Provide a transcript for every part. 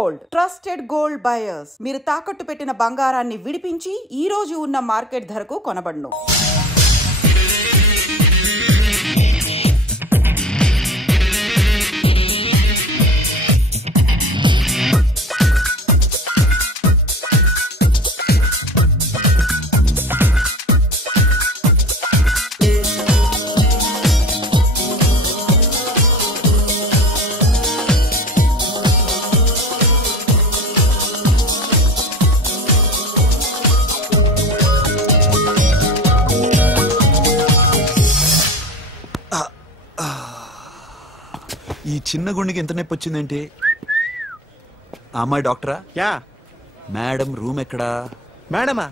Gold, trusted gold buyers. మీరు తాకట్టు పెట్టిన బంగారాన్ని విడిపించి ఈ రోజు ఉన్న మార్కెట్ ధరకు కొనబడును. ఈ చిన్న గుండెకి ఎంత నొప్పి వచ్చిందేంటి? అమ్మాయి డాక్టరా? యా. మేడం రూమ్ ఎక్కడా? మేడమా?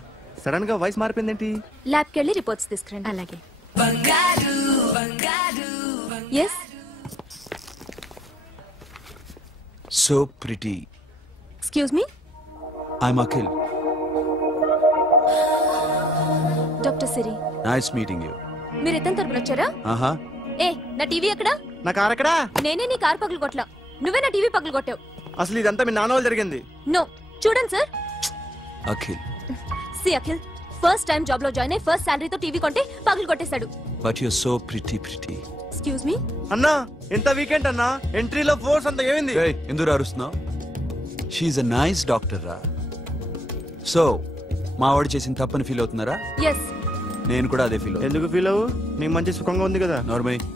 సడన్ గా వాయిస్ మారిపోయిందేంటి? ల్యాబ్కి వెళ్ళి రిపోర్ట్స్ తీసుకురండి. అలాగే. yes so pretty. excuse me, I'm Akhil. Doctor Siri. Nice meeting you. మీరు ఇతని తరపున వచ్చారా? ఆహా. ఏ నా టీవీ ఎక్కడా? నా కార్ ఎక్కడా? నేనే నీ కార్ పగలు కొట్టలా, నువ్వే నా టీవీ పగలు కొట్టావు. అసలు ఇదంతా మీ నాన్న వాళ్ళు జరిగింది. నో, చూడండి sir. Akhil. See Akhil, first time job లో జాయిన్ అయ్యి ఫస్ట్ శాలరీతో టీవీ కొంటే పగలు కొట్టేశాడు. But you so pretty. Excuse me అన్నా, ఎంత వీకెండ్ అన్నా, ఎంట్రీలో ఫోర్స్ అంత ఏమైంది? ఎందుకు అరుస్తున్నావు? షీఈ్ అ నైస్ డాక్టర్ రా. సో మా వాడు చేసిన తప్పని ఫీల్ అవుతున్నారా? ఎస్. నేను కూడా అదే ఫీల్. ఎందుకు ఫీల్ అవ్వు? నీకు మంచి సుఖంగా ఉంది కదా. నార్మల్.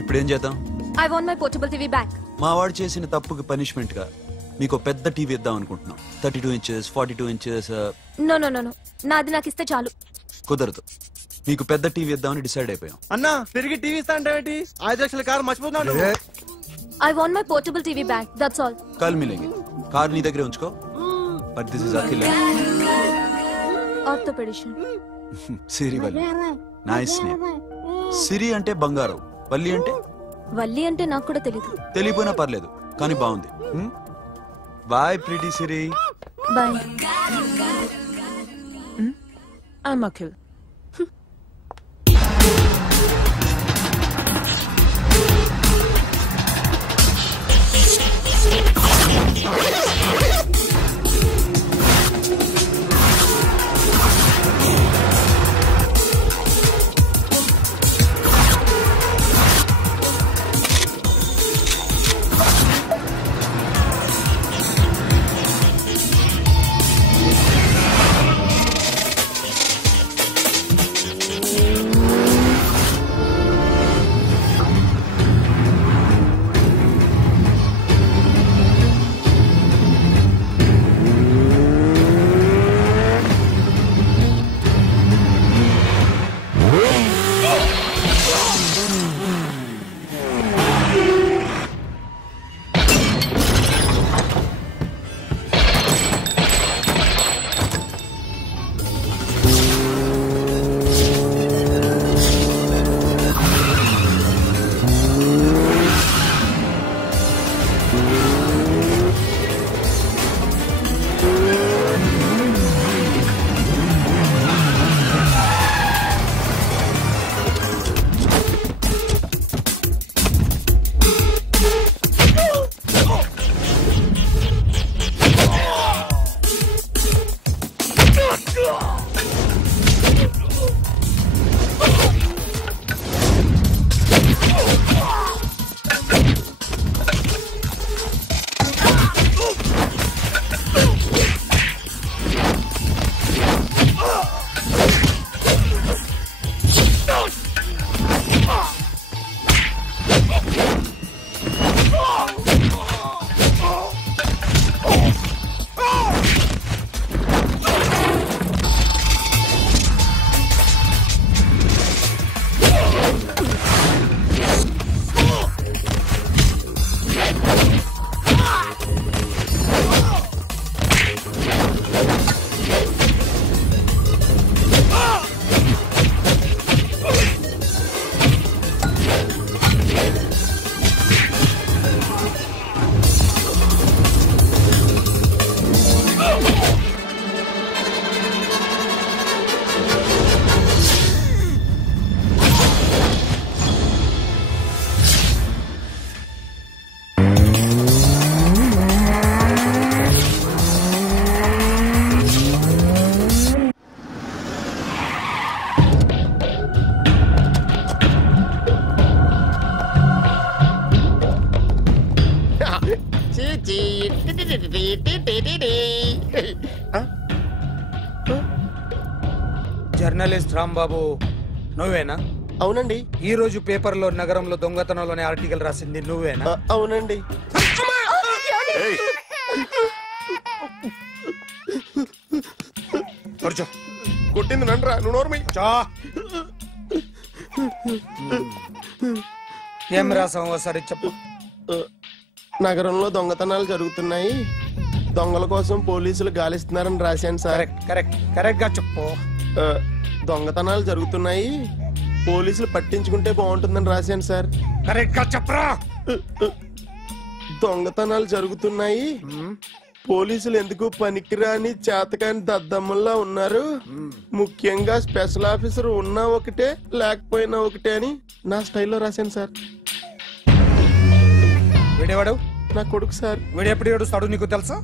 ఇప్పుడేం చేద్దాం? I want my portable TV back. మా వాడు చేసిన తప్పుకి పనిష్మెంట్ గా మీకు పెద్ద టీవీ ఇద్దాం అనుకుంటున్నాం. 32 inches 42 inches. No no no no, నాది నాకు ఇస్తే చాలు. కుదరదు. మీకు పెద్ద టీవీ ఇద్దామని డిసైడ్ అయిపోయాం. అన్నా, తిరిగి టీవీ ఇస్తా అంటే 5 లక్షల కారు మర్చిపోతున్నాడు. I want my portable TV back, that's all. కల్ మిలేంగే. కార్ నీ దగ్గరే ఉంచుకో. But this is Akhil. Orthopaedician. Siri Valli. Nice name. Siri అంటే బంగారం, వల్లి అంటే? వల్లి అంటే నాకు కూడా తెలీదు. తెలియపోయినా పర్లేదు, కానీ బాగుంది. Bye pretty Siri. Bye. I'm Akhil. Journalist Rambabu నువ్వేనా? అవునండి. ఈ రోజు పేపర్లో నగరంలో దొంగతనంలోనే ఆర్టికల్ రాసింది నువ్వేనా? అవునండి. కొట్టింది నండ్రా, నువ్వు నోర్మి. ఏం రాసావు ఒకసారి చెప్పు. నగరంలో దొంగతనాలు జరుగుతున్నాయి, దొంగల కోసం పోలీసులు గాలిస్తున్నారని రాశాను సార్. కరెక్ట్ గా చెప్పు. దొంగతనాలు జరుగుతున్నాయి, పోలీసులు పట్టించుకుంటే బాగుంటుందని రాశాను సార్. కరెక్ట్ గా చెప్పరా. దొంగతనాలు జరుగుతున్నాయి, పోలీసులు ఎందుకు పనికిరాని చేతకాని దద్దమ్మల్లా ఉన్నారు, ముఖ్యంగా స్పెషల్ ఆఫీసర్ ఉన్నా ఒకటే లేకపోయినా ఒకటే అని నా స్టైల్లో రాశాను సార్. వీడేవాడు? నా కొడుకు సార్. వీడు ఎప్పుడు ఏడుస్తాడు నీకు తెలుసా?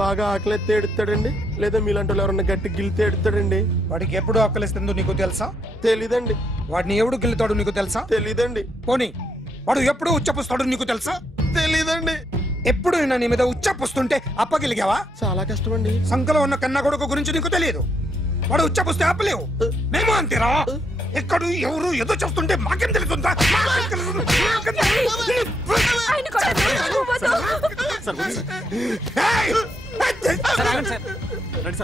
బాగా ఆకలిస్తే ఎడుతాడండి, లేదా మీలాంటి వాళ్ళు ఎవరన్నా గట్టి గిల్లితే ఎడుతాడండి. వాడికి ఎప్పుడు ఆకలిస్తుందో నీకు తెలుసా? తెలీదండి. వాడిని ఎవడు గిల్లుతాడు నీకు తెలుసా? తెలీదండి. పోనీ వాడు ఎప్పుడు ఉచ్చపుస్తాడు నీకు తెలుసా? తెలీదండి. ఎప్పుడు నీ మీద ఉచ్చపుస్తుంటే అప్పగిలిగావా? చాలా కష్టం అండి. సంకలో ఉన్న కన్న కొడుకు గురించి నీకు తెలియదు. వాడు ఉచ్చపుస్తే ఆపలేవు. మేము అంతేరా. ఎక్కడు ఎవరు ఏదో చేస్తుంటే మాకేం తెలుస్తుందా?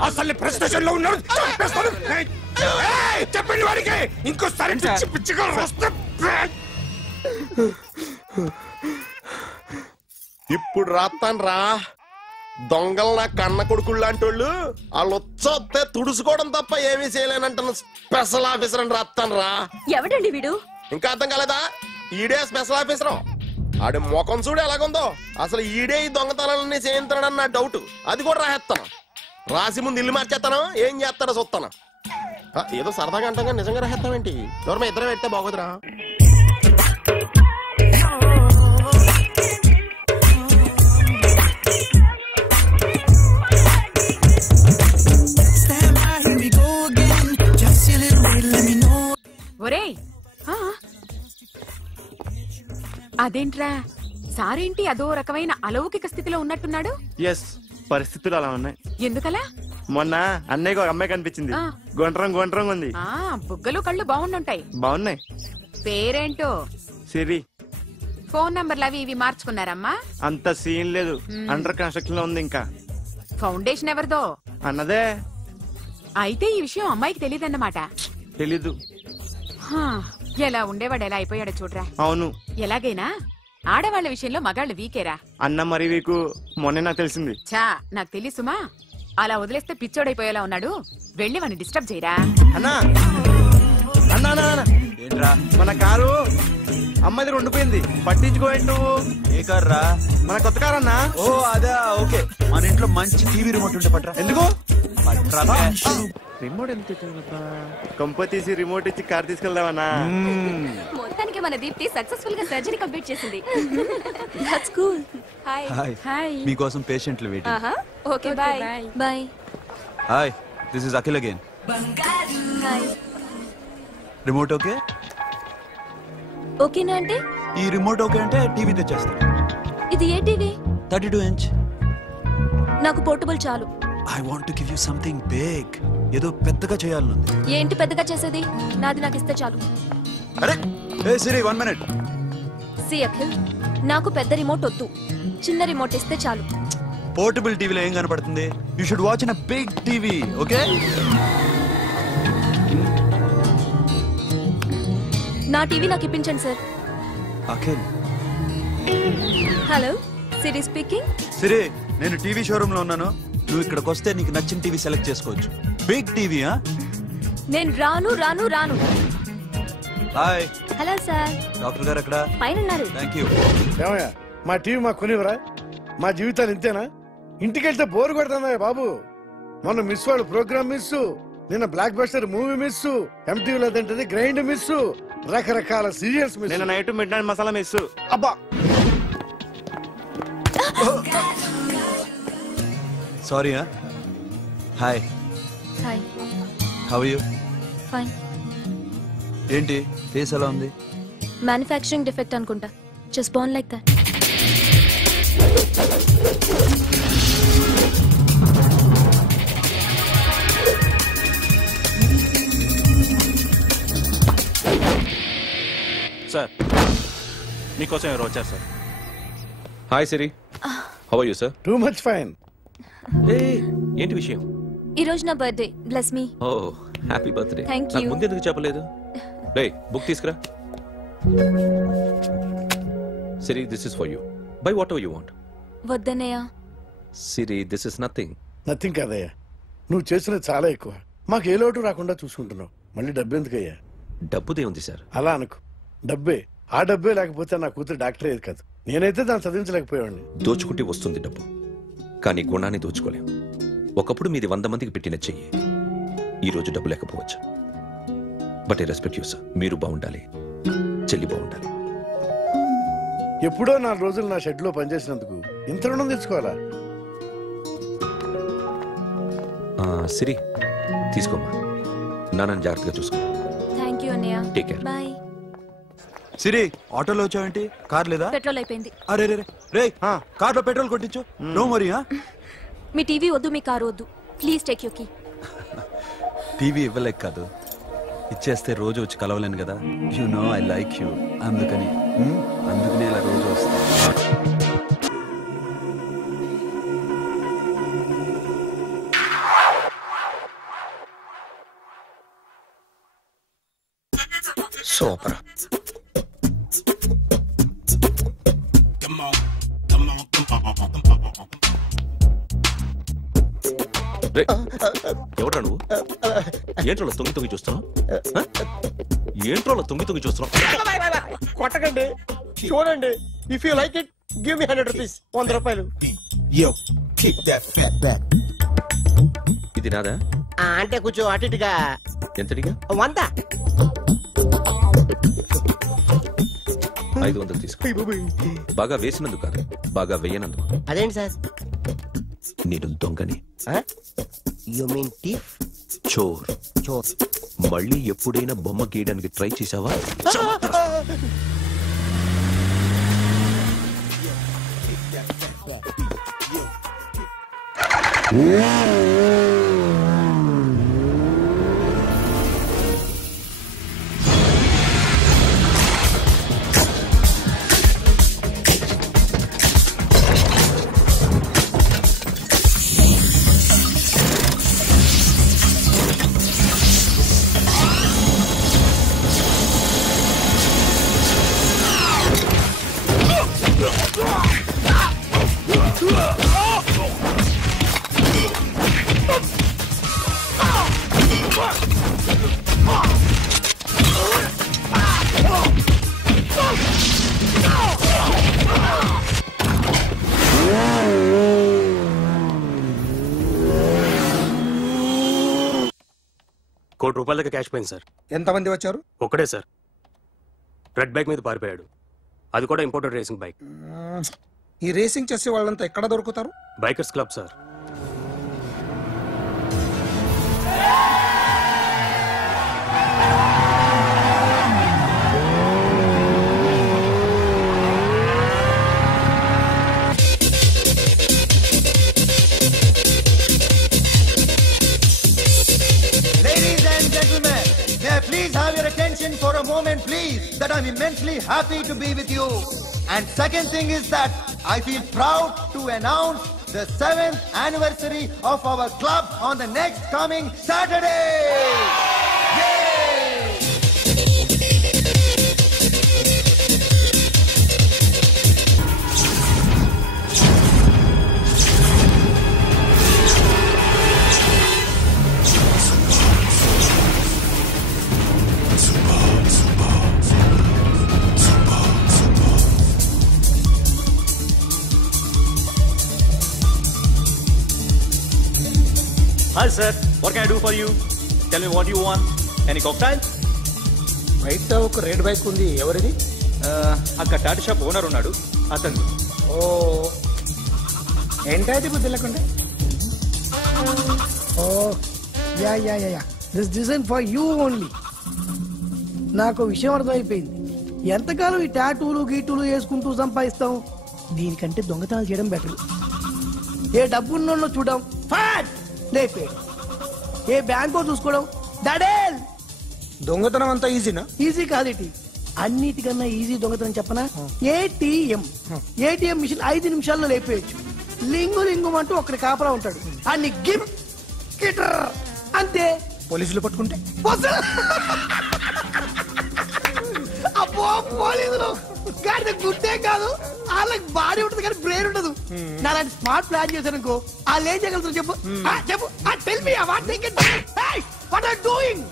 అసలు ప్రెస్టేషన్ లో ఉన్నాడు. చెప్పండి వాడికి ఇంకోసారి పిచ్చి పిచ్చిగా వస్తే. ఇప్పుడు రాత్తాను రా. దొంగలు నా కన్న కొడుకులు లాంటి వాళ్ళు వాళ్ళు వచ్చొస్తే తుడుచుకోవడం తప్ప ఏమీ చేయలేనంటున్న స్పెషల్ ఆఫీసర్ అని రాత్తాను రా. ఎవడండి వీడు? ఇంకా అర్థం కాలేదా? ఈడే స్పెషల్ ఆఫీసర్. ఆడి ముఖం చూడు ఎలాగుందో. అసలు ఈడే ఈ దొంగతనాలన్నీ చేయించాడని నా డౌట్. అది కూడా రాసేస్తాను. రాసి ముందు ఇల్లు మార్చేస్తాను, ఏం చేస్తాడో చూస్తాను. ఏదో సరదాగా అంటాం కానీ నిజంగా రాసేస్తామేంటి? ఎవరన్నా ఇద్దరం పెడితే బాగోదురా. ఒరేయ్, అదేంట్రా సారేంటి అదో రకమైన అలౌకిక స్థితిలో ఉన్నట్టున్నాడు? ఎస్, పరిస్థితులు అలా ఉన్నాయి. ఎందుకలా? మొన్న అన్నయ్యకు ఒక అమ్మాయి కనిపించింది. గుండ్రం ఉంది. బుగ్గలు కళ్ళు బాగుండుంటాయి. బాగున్నాయి. పేరేంటో? సిరి. ఫోన్ నంబర్లు అవి ఇవి మార్చుకున్నారమ్మా? అంత సీన్ లేదు, అండర్ కన్స్ట్రక్షన్ లో ఉంది. ఇంకా ఫౌండేషన్ ఎవరిదో? అన్నదే. అయితే ఈ విషయం అమ్మాయికి తెలియదన్నమాట. తెలీదు. ఎలా ఉండేవాడు ఎలా అయిపోయాడో చూడరా. అవును. ఎలాగైనా ఆడవాళ్ల విషయంలో మగాళ్ళు వీకేరా. అన్న మరి వీకు మొన్నే నాకు తెలిసింది. చా, నాకు తెలుసుమా. అలా వదిలేస్తే పిచ్చోడైపోయేలా ఉన్నాడు. వెళ్ళి వాడిని డిస్టర్బ్ చేయరా. అన్నా మన కారు అమ్మాయి ఉండిపోయింది, పట్టించుకోండి నువ్వు. ఏ కార్ రా? మన కొత్త కారు అన్నా. ఓ అదా, ఓకే. మన ఇంట్లో మంచి టీవీ రిమోట్ ఉంటే పట్రా. ఎందుకు? రిమోట్ ఎంత కంప తీసి రిమోట్ ఇచ్చి కార్ తీసుకెళ్దామన్నా. మొత్తానికి మన దీప్తి సక్సెస్ఫుల్ గా సర్జరీ కంప్లీట్ చేసింది. That's cool. హాయ్. హాయ్. మీకోసం పేషెంట్లు waiting. Okay, bye bye. Hi, this is Akhil again. Hi. Remote okay? ఓకేనా అంటే? ఈ రిమోట్ ఓకే అంటే టీవీ తెచ్చేస్తాను. ఇది ఏ టీవీ? 32 inch. నాకు పోర్టబుల్ చాలు. I want to give you something big. ఏదో పెద్దగా చేయాలనుంది. ఏంటి పెద్దగా చేసేది? నాది నాకు ఇస్తే చాలు. అరే ఏ సిరి, 1 minute. సి అఖిల్, నాకు పెద్ద రిమోట్ వద్దు, చిన్న రిమోట్ ఇస్తే చాలు. పోర్టబుల్ టీవీలో ఏం కనపడుతుంది? You should watch in a big TV, okay? నా టీవీ నాకు ఇప్పించండి sir. Akhil. Hello, Siri speaking. Siri, నేను టీవీ షోరూమ్ లో ఉన్నాను. నువ్వు ఇక్కడికి వస్తే నీకు నచ్చిన టీవీ సెలెక్ట్ చేసుకోవచ్చు. Big TV. నేను రాను రాను రాను. హాయ్. Hello sir. డాక్టర్ గారు ఎక్కడ? పైన ఉన్నారు. Thank you. ఏమయ్యా, మా టీవీ మాకు కొనివరా? మా జీవితాలు ఇంతేనా? ఇంటికెళ్తే బోర్ కొడుతుందా బాబు? మొన్న మిస్ వాళ్ళు ప్రోగ్రామ్ మిస్, నిన్న blockbuster movie miss, MTV లేదంటే గ్రైండ్ మిస్, రకరకాల సీరియల్స్ మిస్. నిన్న night midnight masala miss. అబ్బా, sorry. Hi. Hi. How are you? Fine. ఏంటి ఫేస్ ఎలా ఉంది? మ్యానుఫ్యాక్చరింగ్ డిఫెక్ట్ అనుకుంటా. Just born like that. మీకోసం ఎవరు వచ్చారు sir. Hi Siri, how are you sir? Too much fine. ఏంటి విషయం? ఈ రోజు నా birthday. Bless me. Oh happy birthday. Thank you. నాకు ముందు ఎందుకు చెప్పలేదు? రే బుక్ తీసుకురా. Siri, this is for you. Buy whatever you want. వద్దన్నయ్య. Siri, this is nothing. Nothing కాదయ్యా, నువ్వు చేసినది చాలా ఎక్కువ. మాకు ఏ లోటు రాకుండా చూసుకుంటున్నావు. మళ్ళీ డబ్బు ఎందుకయ్యా? డబ్బుదే ఉంది సార్. అలా అనుకు, డబ్బే. ఆ డబ్బే లేకపోతే నా కూతురు డాక్టర్ అయ్యేది కాదు. నేనైతే దాన్ని చదివించలేకపోయాడిని. దోచుకుంటే వస్తుంది డబ్బు, కానీ గుణాన్ని దోచుకోలేం. ఒకప్పుడు మీది 100 మందికి పెట్టిన చెయ్యి, ఈ రోజు డబ్బు లేకపోవచ్చు. But I respect you sir. మీరు బాగుండాలి, చెల్లి బాగుండాలి. ఎప్పుడో 4 రోజులు నా షెడ్ లో పనిచేసినందుకు ఇంత రుణం తెచ్చుకోవాలా? సిరి, తీసుకోమ్మా. నాన్నని జాగ్రత్తగా చూసుకో. థ్యాంక్ యూ అన్నయ్య. Take care. బాయ్. సిరి, ఆటోలో వచ్చావేంటి? కార్ లేదా? పెట్రోల్ అయిపోయింది. అరే రే రే, కార్లో పెట్రోల్ కొట్టించు. నో మరి. మీ టీవీ వద్దు, మీ కారు వద్దు. Please take you key. TV ఇవ్వలేక కాదు, ఇచ్చేస్తే రోజు వచ్చి కలవలేను కదా. You know I like you. అందుకని ఇలా రోజు వస్తా. సూపర్. ఎవడ్రా నువ్వు? ఏంట్రోలో తొంగి చూస్తున్నావు? ఏంట్రోలో తొంగి చూస్తున్నావు? కొట్టకండి, చూడండి. If you like it give me 100 rupees. 100 రూపాయలు. ఇది నాదా? అంటే కొంచెం అటు ఇటుగా. ఎంతడిగా? 100. 500 తీసుకో. బాగా వేసినందుకు కాదు, బాగా వేయనందుకు. అదేంటి సార్? నేను దొంగని. You mean thief? చోర్. చోర్. మళ్ళీ ఎప్పుడైనా బొమ్మ గీయడానికి ట్రై చేసావా? ₹1 దాకా క్యాష్ పోయింది సార్. ఎంతమంది వచ్చారు? ఒక్కడే సార్. రెడ్ బైక్ మీద పారిపోయాడు. అది కూడా ఇంపోర్టెడ్ రేసింగ్ బైక్. ఈ రేసింగ్ చేసే వాళ్ళంతా ఎక్కడ దొరుకుతారు? Bikers club sir. Please have your attention for a moment, please, that I'm immensely happy to be with you. And second thing is that I feel proud to announce the 7th anniversary of our club on the next coming Saturday. Yay! Hi sir, what can I do for you? Tell me what you want. Any cocktails? బయట ఒక red bike ఉంది, ఎవరిది? అక్కడ Tata shop owner ఉన్నాడు, అతను. ఓ ఏంటది బుద్ధి లేకుండా? Oh yeah yeah yeah this design for you only. నాకు విషయం అర్థమైపోయింది. ఎంతకాలం ఈ టాటూలు గీటూలు వేసుకుంటూ సంపాదిస్తాం? దీనికంటే దొంగతనాలు చేయడం బెటర్. ఏ డబ్బున్నోళ్ళు చూడడం ఫాట్ లేపే, ఏ బ్యాంకో చూసుకోవడం దడేల్. దొంగతనం అంతా ఈజీనా? ఈజీ కాదు ఇటీ. అన్నిటికన్నా ఈజీ దొంగతనం చెప్పనా? ఏటీఎం మిషన్ 5 నిమిషాల్లో లేపేయచ్చు. లింగు లింగు అంటూ ఒకటి కాపలా ఉంటాడు, అన్ని గిమ్ గిటర్ అంతే. పోలీసులు పట్టుకుంటే అబ్బో పోలీసులు గాడి గుడ్డే కాదు, వాళ్ళకి బాడీ ఉంటుంది కానీ బ్రెయిన్ ఉండదు. నా లాంటి స్మార్ట్ ప్లాన్ చేశాను అనుకో, వాళ్ళు ఏం చేయగలుగుతారు చెప్పు? చెప్పు, tell me what they can what are doing.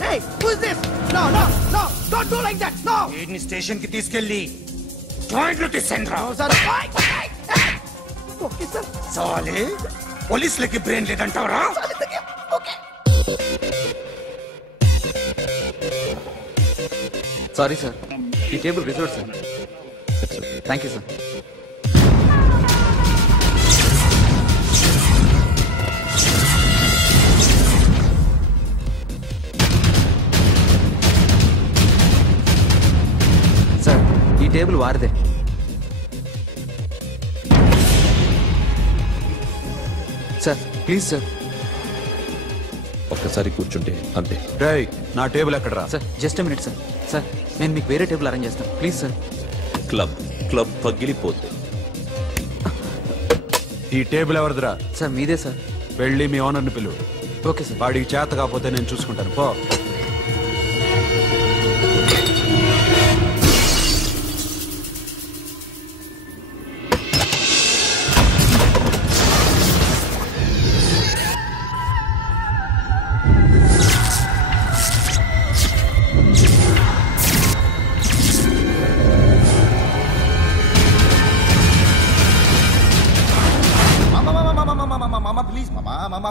Hey, who is this? No, don't do like that. No. వీడిని స్టేషన్ కి తీసుకెళ్ళి జాయింట్లు తీసేంద్రా. Okay sir. సాలే పోలీసులకి బ్రెయిన్ లేదంటావరా? సారీ సార్, ఈ table reserve sir. Thank you sir. Sir, ఈ టేబుల్ వారిదే. Sir please sir. ఒక్కసారి కూర్చుంటే అంతే. నా టేబుల్ ఎక్కడ రా? Sir just minute sir. Sir నేను మీకు వేరే టేబుల్ అరేంజ్ చేస్తాను ప్లీజ్ సార్. క్లబ్ పగిలిపోద్ది. ఈ టేబుల్ ఎవరిదిరా? సార్ మీదే సార్. వెళ్ళి మీ ఓనర్ని పిలువు. Okay sir. వాడికి చేత కాకపోతే నేను చూసుకుంటాను, పో.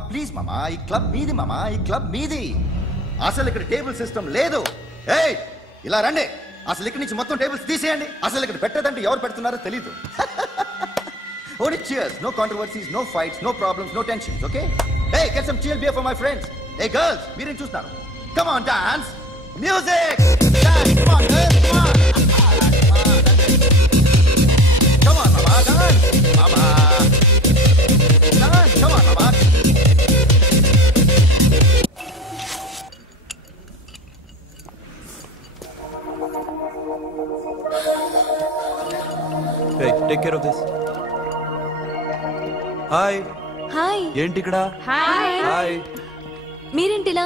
ప్లీజ్ మామా, ఈ క్లబ్ మీది మామా, ఈ క్లబ్ మీది. అసలు ఇక్కడ టేబుల్ సిస్టమ్ లేదు. ఏయ్ ఇలా రండి, అసలు ఇక్కడ నుంచి మొత్తం టేబుల్స్ తీసేయండి. అసలు ఇక్కడ పెట్టదంటే ఎవరు పెడుతున్నారో తెలీదు. Only cheers, no controversies, no fights, no problems, no tensions, okay? Hey, get some chill beer for my friends. Hey girls, మీరేం చూస్తున్నారు? Come on, dance. Music. Dance, come on, girls, come on. Come on, mama, dance. Mama. Dance, come on, mama. Hey, take care of this. Hi. Hi. ఏంటి ఇక్కడ? Hi. మీరేంటిలా?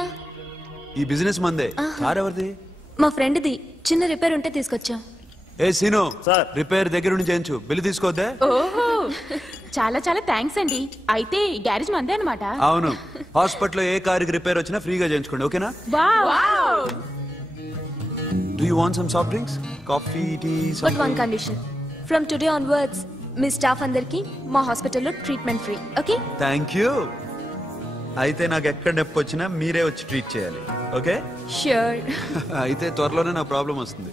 ఈ business మందే. Car ఎవరిది? మా ఫ్రెండ్ది. చిన్న repair ఉంటే తీసుకొచ్చా. ఏ సీను, రిపేర్ దగ్గర నుంచి చేయించు, బిల్లు తీసుకోద్దే. ఓహో చాలా చాలా థ్యాంక్స్ అండి. అయితే ఈ గ్యారేజ్ మందే అన్నమాట. అవును, హాస్పిటల్లో ఏ కారుకి రిపేర్ వచ్చినా ఫ్రీగా చేయించుకోండి, ఓకేనా? Wow. Do you want some soft drinks? Coffee, tea, something? But one condition. From today onwards, me staff అందరికి మా హాస్పిటల్లో treatment free, okay? Thank you. అయితే నాకు ఎక్కడ నొప్పి వచ్చినా మీరే వచ్చి ట్రీట్ చేయాలి, ఓకే? ష్యూర్. అయితే త్వరలోనే నా ప్రాబ్లం వస్తుంది.